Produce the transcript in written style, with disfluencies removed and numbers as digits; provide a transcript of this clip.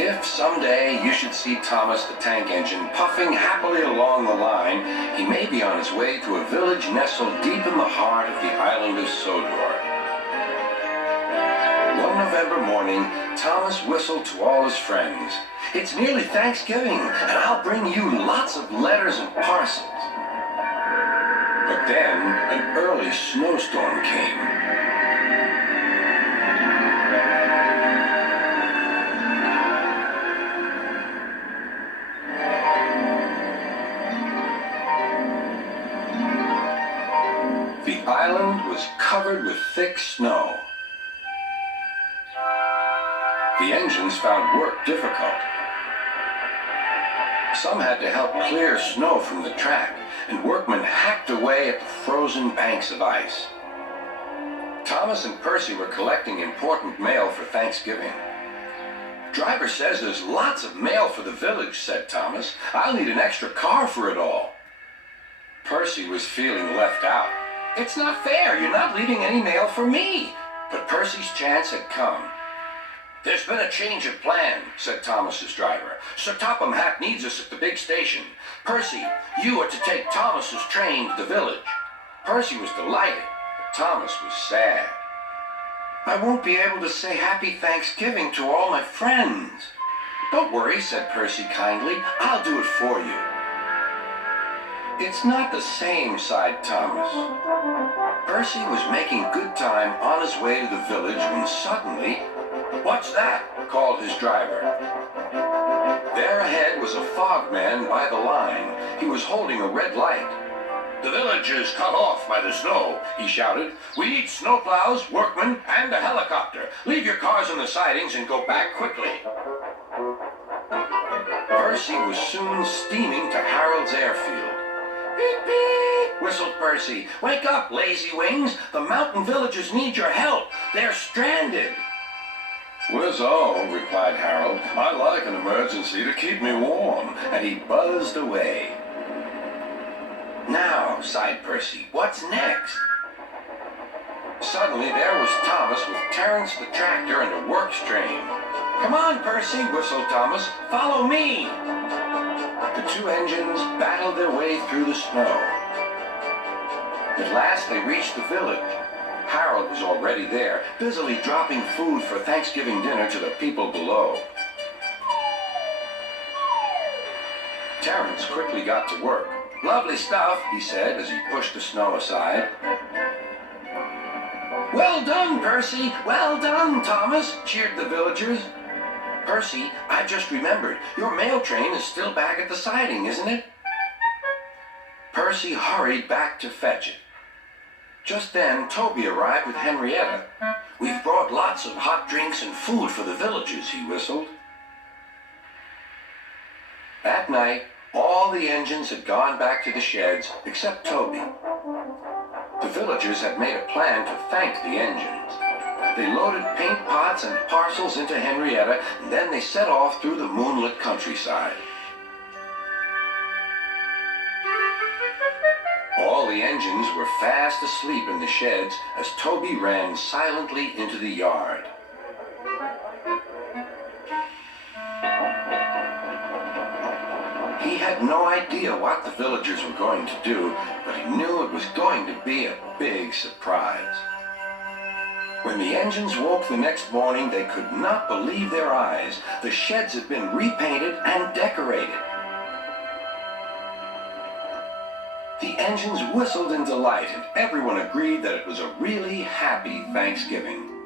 If someday you should see Thomas the tank engine puffing happily along the line, he may be on his way to a village nestled deep in the heart of the island of Sodor. One November morning, Thomas whistled to all his friends. "It's nearly Thanksgiving, and I'll bring you lots of letters and parcels." But then, an early snowstorm came. The island was covered with thick snow. The engines found work difficult. Some had to help clear snow from the track, and workmen hacked away at the frozen banks of ice. Thomas and Percy were collecting important mail for Thanksgiving. "Driver says there's lots of mail for the village," said Thomas. "I'll need an extra car for it all." Percy was feeling left out. "It's not fair. You're not leaving any mail for me." But Percy's chance had come. "There's been a change of plan," said Thomas's driver. "Sir Topham Hatt needs us at the big station. Percy, you are to take Thomas's train to the village." Percy was delighted, but Thomas was sad. "I won't be able to say Happy Thanksgiving to all my friends." "Don't worry," said Percy kindly. "I'll do it for you." "It's not the same," sighed Thomas. Percy was making good time on his way to the village when suddenly, "What's that?" called his driver. There ahead was a fogman by the line. He was holding a red light. "The village is cut off by the snow," he shouted. "We need snowplows, workmen, and a helicopter. Leave your cars on the sidings and go back quickly." Percy was soon steaming to Harold's airfield. "Beep, beep," whistled Percy. "Wake up, lazy wings. The mountain villagers need your help. They're stranded." "Whiz-o," replied Harold. "I like an emergency to keep me warm," and he buzzed away. "Now," sighed Percy, "what's next?" Suddenly there was Thomas with Terence the tractor and a works train. "Come on, Percy," whistled Thomas. "Follow me." The two engines battled their way through the snow. At last they reached the village. Harold was already there, busily dropping food for Thanksgiving dinner to the people below. Terence quickly got to work. "Lovely stuff," he said as he pushed the snow aside. "Well done, Percy! Well done, Thomas!" cheered the villagers. "Percy, I just remembered, your mail train is still back at the siding, isn't it?" Percy hurried back to fetch it. Just then, Toby arrived with Henrietta. "We've brought lots of hot drinks and food for the villagers," he whistled. That night, all the engines had gone back to the sheds except Toby. The villagers had made a plan to thank the engines. They loaded paint pots and parcels into Henrietta, and then they set off through the moonlit countryside. All the engines were fast asleep in the sheds as Toby ran silently into the yard. He had no idea what the villagers were going to do, but he knew it was going to be a big surprise. When the engines woke the next morning, they could not believe their eyes. The sheds had been repainted and decorated. The engines whistled in delight, and everyone agreed that it was a really happy Thanksgiving.